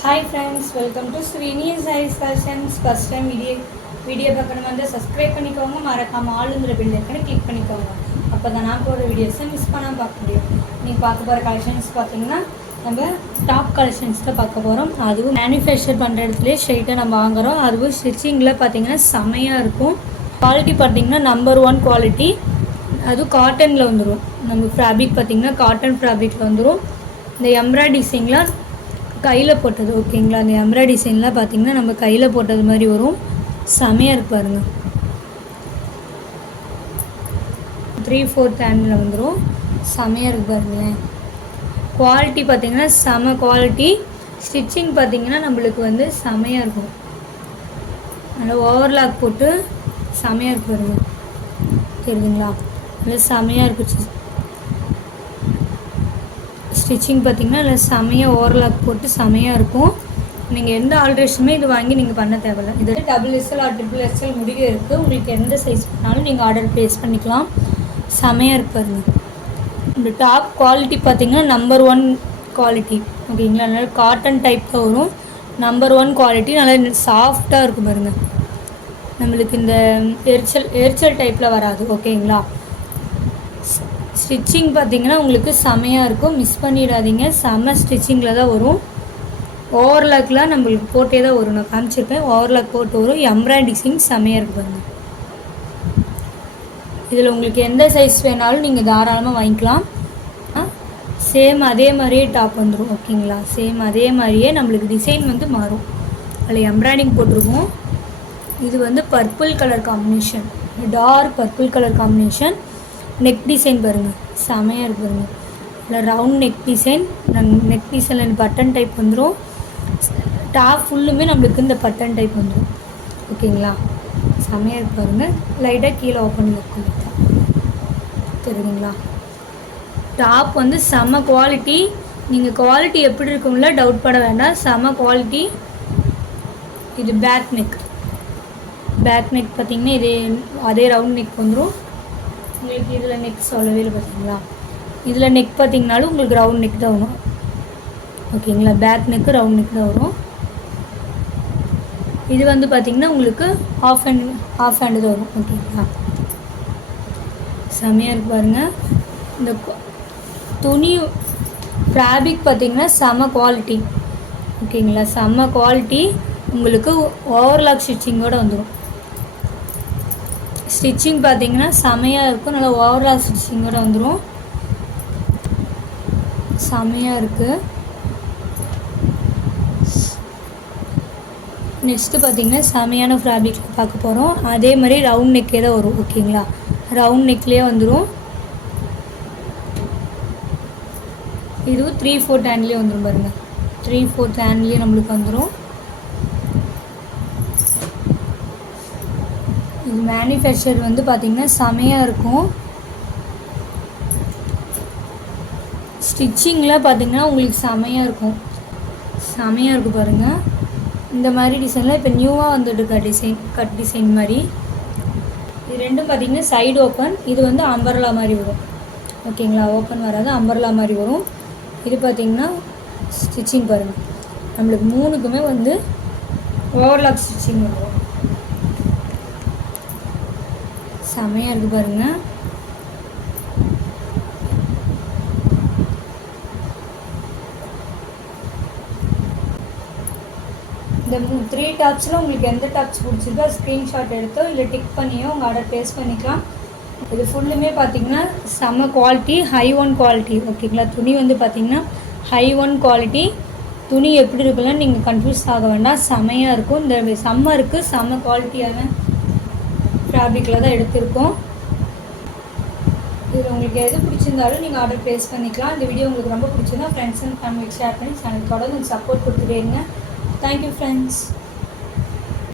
Hi friends, welcome to Srini's Eyes Fashions. First time video பார்க்கணும் வந்து subscribe பண்ணிக்கோங்க, மறக்காம ஆளுங்கிற பெல் ஐக்கனை கிளிக் பண்ணிக்கோங்க. அப்போ தான் நான் போகிற வீடியோஸை மிஸ் பண்ணாமல் பார்க்க முடியும். நீங்கள் பார்க்க போகிற கலெக்ஷன்ஸ் பார்த்தீங்கன்னா நம்ம டாப் கலெக்ஷன்ஸ் தான் பார்க்க போகிறோம். அதுவும் மேனுஃபேக்சர் பண்ணுற இடத்துலேயே ஸ்ட்ரெயிட்டாக நம்ம வாங்குகிறோம். அதுவும் ஸ்டிச்சிங்கில் பார்த்தீங்கன்னா செமையாக இருக்கும். குவாலிட்டி பார்த்தீங்கன்னா நம்பர் 1 குவாலிட்டி. அதுவும் காட்டனில் வந்துடும். நம்ம ஃபேப்ரிக் பார்த்தீங்கன்னா காட்டன் ஃபேப்ரிக்கில் வந்துடும். இந்த எம்ப்ராய்டரி டிசைன்லாம் கையில் போட்டது ஓகேங்களா. அந்த எம்ப்ராய்டரி டிசைன்லாம் பார்த்தீங்கன்னா நம்ம கையில் போட்டது மாதிரி வரும். செமையாக இருக்கு பாருங்கள். 3/4 ஹேண்டில் வந்துடும். செமையாக இருக்கு பாருங்களேன். குவாலிட்டி பார்த்தீங்கன்னா செம குவாலிட்டி. ஸ்டிச்சிங் பார்த்தீங்கன்னா நம்மளுக்கு வந்து செமையாக இருக்கும். நல்லா ஓவர்லாக் போட்டு செமையாக இருக்கு பாருங்கள். தெரியுதுங்களா, நல்லா செமையாக இருக்குது. ஸ்டிச்சிங் பார்த்திங்கன்னா இல்லை செமையாக ஓவர்லாக் போட்டு செமையாக இருக்கும். நீங்கள் எந்த ஆல்ட்ரேஷனுமே இது வாங்கி நீங்கள் பண்ண தேவையில்லை. இது XXL ஆர் XXL முடிக இருக்குது. உங்களுக்கு எந்த சைஸ் பண்ணாலும் நீங்கள் ஆர்டர் ப்ளேஸ் பண்ணிக்கலாம். செமையாக இருப்பாருங்க. இந்த டாப் குவாலிட்டி பார்த்திங்கன்னா நம்பர் 1 குவாலிட்டி ஓகேங்களா. அதனால் காட்டன் டைப் தான் வரும். Number 1 quality. நல்லா சாஃப்டாக இருக்கும் பாருங்கள். நம்மளுக்கு இந்த எரிச்சல் டைப்பில் வராது ஓகேங்களா. ஸ்டிச்சிங் பார்த்திங்கன்னா உங்களுக்கு செமையாக இருக்கும். மிஸ் பண்ணிடாதீங்க. செம்ம ஸ்டிச்சிங்கில் தான் வரும். ஓவர்லாக்லாம் நம்மளுக்கு போட்டே தான் வரும். நான் காமிச்சிருப்பேன். ஓவர்லாக் போட்டு வரும். எம்ப்ராய்டரி டிசைன் செமையாக இருக்கு பாருங்கள். இதில் உங்களுக்கு எந்த சைஸ் வேணாலும் நீங்கள் தாராளமாக வாங்கிக்கலாம். சேம் அதே மாதிரியே டாப் வந்துடும் ஓகேங்களா. சேம் அதே மாதிரியே நம்மளுக்கு டிசைன் வந்து மாறும். அதில் எம்ப்ராய்டிங் போட்டிருக்கோம். இது வந்து purple colour combination, dark purple colour combination. Neck design பாருங்கள், செமையாக இருக்கு பாருங்கள். இல்லை ரவுண்ட் நெக் டிசைன். நெக் டிசைனில் பட்டன் டைப் வந்துடும். டாப் ஃபுல்லுமே நம்மளுக்கு இந்த பட்டன் டைப் வந்துடும் ஓகேங்களா. செமையாக இருக்கு பாருங்கள். லைட்டாக கீழே ஓப்பன் இருக்கும் தெரியுதுங்களா. டாப் வந்து செம்ம குவாலிட்டி. நீங்கள் குவாலிட்டி எப்படி இருக்கும்ல டவுட் பட வேண்டாம். செம்ம குவாலிட்டி. இது பேக் நெக். பேக் நெக் பார்த்திங்கன்னா அதே ரவுண்ட் நெக் வந்துடும் உங்களுக்கு. இதில் நெக் சொல்லவே இல்லை பார்த்தீங்களா. இதில் நெக் பார்த்திங்கனாலும் உங்களுக்கு ரவுண்ட் நெக் தான் வரும் ஓகேங்களா. பேக் நெக்கு ரவுண்ட் நெக் தான் வரும். இது வந்து பார்த்திங்கன்னா உங்களுக்கு ஆஃப் ஹேண்டு தான் வரும் ஓகேங்களா. செமையாக இருக்கு பாருங்கள். இந்த துணி ஃபேப்ரிக் பார்த்திங்கன்னா செம குவாலிட்டி ஓகேங்களா. செம்ம குவாலிட்டி. உங்களுக்கு ஓவர்லாக் ஸ்டிச்சிங்கோடு வந்துடும். ஸ்டிச்சிங் பார்த்திங்கன்னா செமையாக இருக்கும். நல்லா ஓவர்லாக் ஸ்டிச்சிங்கோடு வந்துடும். செமையாக இருக்குது. நெக்ஸ்ட்டு பார்த்திங்கன்னா செமையான ஃபேப்ரிக்கில் பார்க்க போகிறோம். அதே மாதிரி ரவுண்ட் நெக்கே தான் வரும் ஓகேங்களா. ரவுண்ட் நெக்லேயே வந்துடும். இதுவும் 3/4 ஹேண்ட்லேயே வந்துடும் பாருங்கள். 3/4 ஹேண்ட்லேயே நம்மளுக்கு வந்துடும். இது மேனுஃபேக்சர் வந்து பார்த்திங்கன்னா செமையாக இருக்கும். ஸ்டிச்சிங்கில் பார்த்திங்கன்னா உங்களுக்கு செமையாக இருக்கும். செமையாக இருக்கும் பாருங்கள். இந்த மாதிரி டிசைனில் இப்போ நியூவாக வந்துட்டுருக்க டிசைன் கட் டிசைன் மாதிரி. இது ரெண்டும் பார்த்திங்கன்னா சைடு ஓப்பன். இது வந்து அம்பர்லா மாதிரி வரும் ஓகேங்களா. ஓப்பன் வராது, அம்பர்லா மாதிரி வரும். இது பார்த்திங்கன்னா ஸ்டிச்சிங் பாருங்கள். நம்மளுக்கு 3க்குமே வந்து ஓவர்லாக் ஸ்டிச்சிங் வரும். செமையாக இருக்குது பாருங்கள். இந்த 3 டாப்ஸில் உங்களுக்கு எந்த டாப்ஸ் பிடிச்சிருக்கோ ஸ்க்ரீன்ஷாட் எடுத்தோ இல்லை டிக் பண்ணியோ உங்கள் ஆர்டர் ப்ளேஸ் பண்ணிக்கலாம். இது ஃபுல்லுமே பார்த்திங்கன்னா செம்ம குவாலிட்டி, ஹை 1 குவாலிட்டி ஓகேங்களா. துணி வந்து பார்த்திங்கன்னா ஹை 1 குவாலிட்டி. துணி எப்படி இருக்குல்ல நீங்கள் கன்ஃபியூஸ் ஆக வேண்டாம். செமையாக இருக்கும். இந்த சம்மருக்கு செம்ம குவாலிட்டியான ஃபேப்ரிக்கில் தான் எடுத்திருக்கோம். இதில் உங்களுக்கு எது பிடிச்சிருந்தாலும் நீங்கள் ஆர்டர் ப்ளேஸ் பண்ணிக்கலாம். இந்த வீடியோ உங்களுக்கு ரொம்ப பிடிச்சிருந்தா ஃப்ரெண்ட்ஸ் அண்ட் ஃபேமிலிக்கு ஷேர் பண்ணி சேனல் தொடர்ந்து சப்போர்ட் கொடுத்துட்டே இருங்க. Thank you friends.